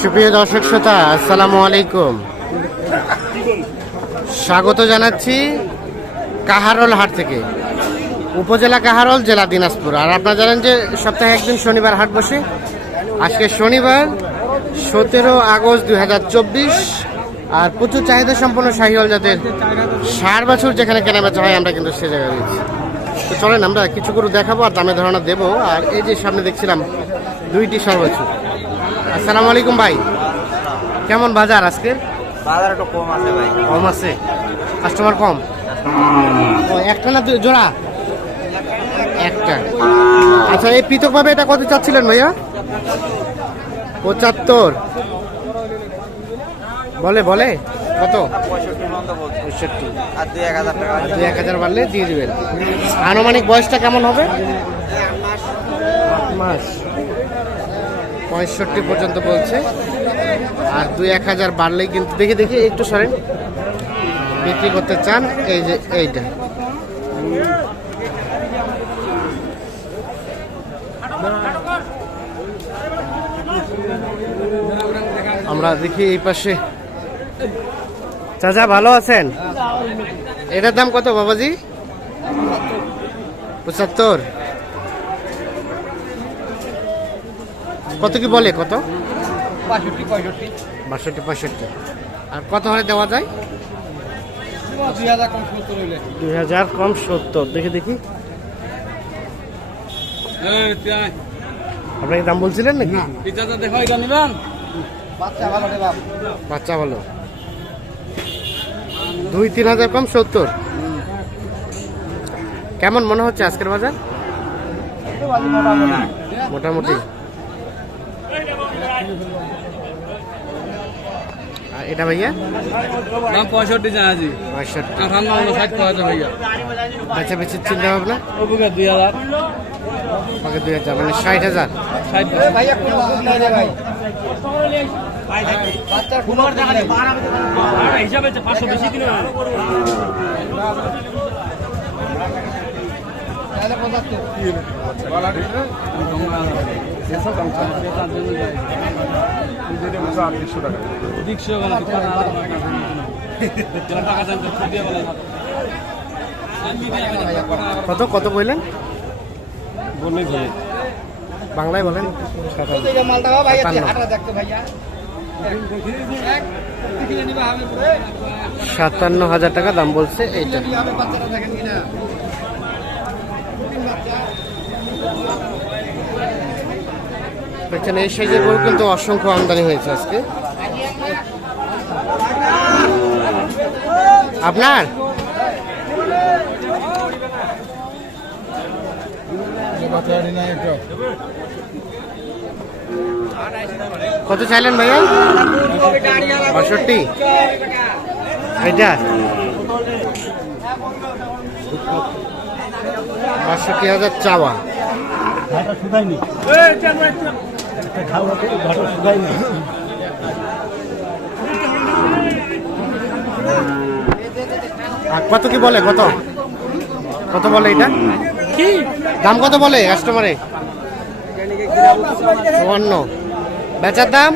সুপ্রিয় দর্শক শ্রোতা, আসসালামু আলাইকুম। স্বাগত জানাচ্ছি কাহারল হাট থেকে। উপজেলা কাহারল, জেলা দিনাজপুর। আর আপনারা জানেন যে সপ্তাহে একদিন শনিবার হাট বসে। আজকে শনিবার, সতেরো আগস্ট দুই হাজার চব্বিশ। আর প্রচুর চাহিদা সম্পন্ন শাহিওয়াল জাতের ষাট বছর যেখানে কেনাবেচা হয়, আমরা কিন্তু সে জায়গায় তো চলেন আমরা কিছু করে দেখাবো আর দামে ধারণা দেবো। আর এই যে সামনে দেখছিলাম দুইটি সর্বোচ্চ। আসসালামু আলাইকুম ভাই। কেমন বাজার আজকে? বাজার একটু কম আছে ভাই। কম আছে। কাস্টমার কম? একটা না জোড়া? একটা। আচ্ছা এই পৃথকভাবে এটা কত চাচ্ছিলেন ভাইয়া? পঁচাত্তর। বলে বলে? কত? পঁয়ষট্টি আর দুই এক হাজার টাকা দুই এক হাজার বাড়লে দিয়ে দিবেন। আনুমানিক বয়সটা কেমন হবে? মাস। পঁয়ষট্টি পর্যন্ত বলছে। আর দুই এক হাজার বাড়লেই কিন্তু দেখি দেখি একটু সরেন। বিক্রি করতে চান এই যে এইটা। আমরা দেখি এই পাশে। চাচা ভালো আছেন? এটার দাম কত বাবাজি? পঁচাত্তর। কত কি বলে কত? পঁয়ষট্টি। বাষট্টি পঁয়ষট্টি। আর কত হলে দেওয়া যায়? দুই হাজার কম সত্তর দেখি দেখি। আপনাকে দাম বলছিলেন নাকি? দেখো এটা নিবেন? বাচ্চা ভালো রে বাপ বাচ্চা ভালো। দুই তিন হাজার কম সত্তর। কেমন মনে হচ্ছে আজকের বাজার? মোটামুটি। আর এটা ভাইয়া? দাম পঁয়ষট্টি জানাজি পঁয়ষট্টি। কাঁঠাল না হলো ষাট পাওয়া ভাইয়া। বেচা বেচির চিন্তা ভাবনা? ওপরে দুই হাজার। দুই হাজার মানে ষাট হাজার। ষাট ভাইয়া কোন হিসাবে পাঁচশো বেশি কিলো তাহলে পঁচাত্তর দিকশো টাকা জানতে দিয়ে বলা কত কত বললেন? বাংলায় বলেন। সাতান্ন হাজার টাকা দাম বলছে এইটা হবে বাচ্চাটা দেখেন কিনা দেখছেন এই সাইজের গরু কিন্তু অসংখ্য আমদানি হয়েছে আজকে। আপনার? কত চাইলেন ভাইয়া? বাষট্টি। এইটা বাষট্টি হাজার চাওয়া। কত কি বলে কত? কত বলে এটা? কি? দাম কত বলে কাস্টমারে চুয়ান্ন। বেচার দাম?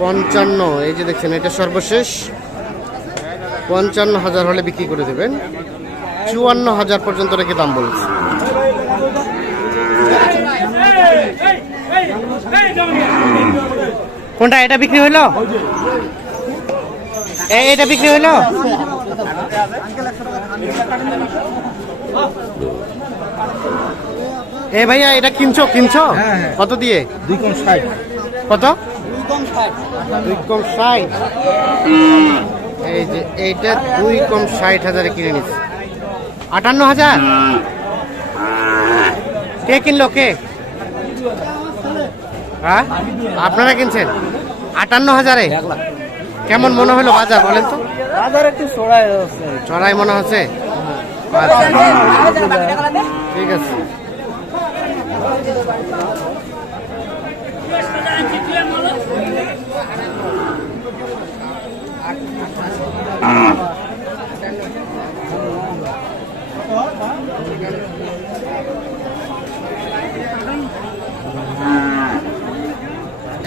পঞ্চান্ন। এই যে দেখছেন এটা সর্বশেষ। পঞ্চান্ন হাজার হলে বিক্রি করে দেবেন। চুয়ান্ন হাজার পর্যন্ত রেখে দাম বলছে। কোনটা এটা বিক্রি হইল? এ- এটা বিক্রি হইল? এ ভাইয়া এটা কিনছো কিনছো? কত দিয়ে? দুই কম ষাট। কত? দুই কম ষাট। দুই কম ষাট এই যে এইটা দুই কম ষাট হাজারে কিনে নিচ্ছে আটান্ন হাজার? কে কিনলো কে? হ্যাঁ? আপনারা কিনছেন? আটান্ন হাজারে? কেমন মনে হলো বাজার বলেন তো? বাজার একটু চড়াই চড়াই মনে হচ্ছে? আচ্ছা। ঠিক আছে।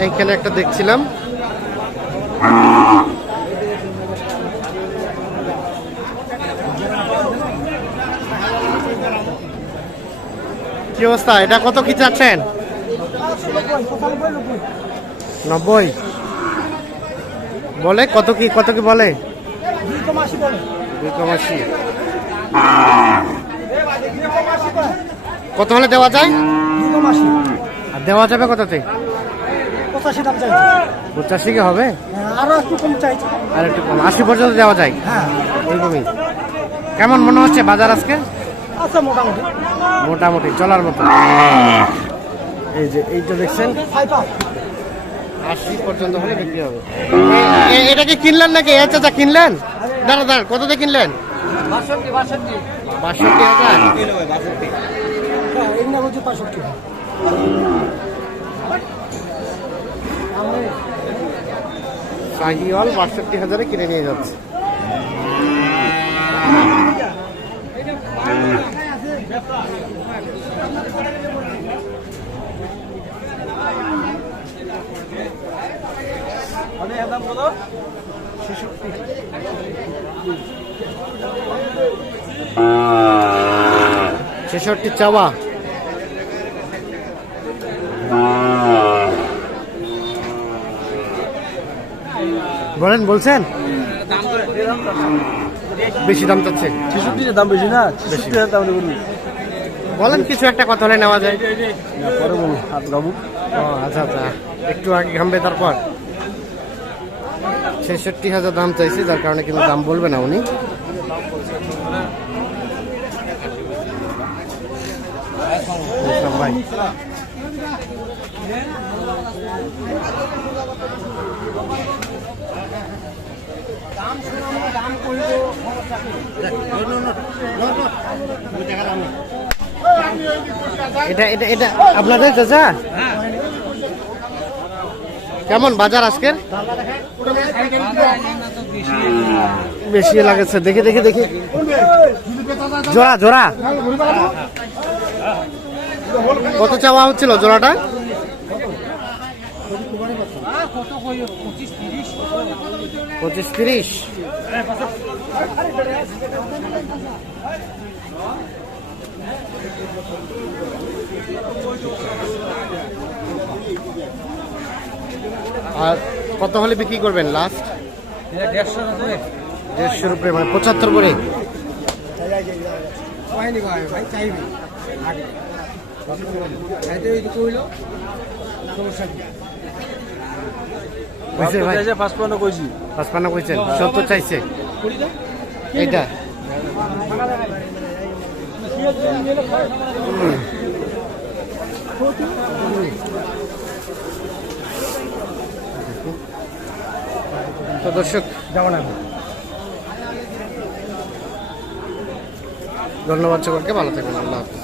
এইখানে একটা দেখছিলাম। কি অবস্থা? এটা কত কি চাচ্ছেন? নব্বই। বলে কত কি কত কি বলে? কত হলে দেওয়া যায়? আর দেওয়া যাবে কততে পঁচাশি দাম চাইছে। পঁচাশি কি হবে? আরও একটু কম চাইছে। আর একটু কম। আশি পর্যন্ত দেওয়া যায়? হ্যাঁ। ওইরকমই কেমন মনে হচ্ছে বাজার আজকে? আচ্ছা মোটামুটি। মোটামুটি চলার মতো। এই যে এইটা দেখছেন? আশি পর্যন্ত হলে বিক্রি হবে। এটা কি কিনলেন নাকি? এ চাচা কিনলেন? দাঁড়া দাঁড়া কত দিয়ে কিনলেন? বাষট্টি বাষট্টি। বাষট্টি হাজার? হ্যাঁ এগুলো হচ্ছে বাষট্টি। শাহিওয়াল বাষট্টি হাজারে কিনে নিয়ে যাচ্ছে। ছেষট্টি। চাওয়া। বলেন বলছেন? বেশি দাম চাচ্ছে ছেষট্টির দাম বেশি না ছেষট্টির দাম বলুন। কিছু একটা কথা হলে নেওয়া যায়। পরে বলুন গাবু ও আচ্ছা আচ্ছা। একটু আগে ঘামবে তারপর? ছেষট্টি হাজার দাম চাইছে যার কারণে কিন্তু দাম বলবে না উনি। এটা এটা এটা আপনাদের চাচা? কেমন বাজার আজকের? বেশি লাগেছে। দেখে দেখে দেখে। জোড়া জোড়া। কত চাওয়া হচ্ছিল জোড়াটা? পঁচিশ তিরিশ। আর কত হলে বিক্রি করবেন লাস্ট দেড়শো উপরে মানে পঁচাত্তর করে। হইল। সমস্যা কি? পাঁচপান্ন কইছি। পাঁচপান্ন কইছেন সত্তর চাইছে। এইটা। তো দর্শক যাব না। ধন্যবাদ সকলকে ভালো থাকবেন আল্লাহ হাফিজ।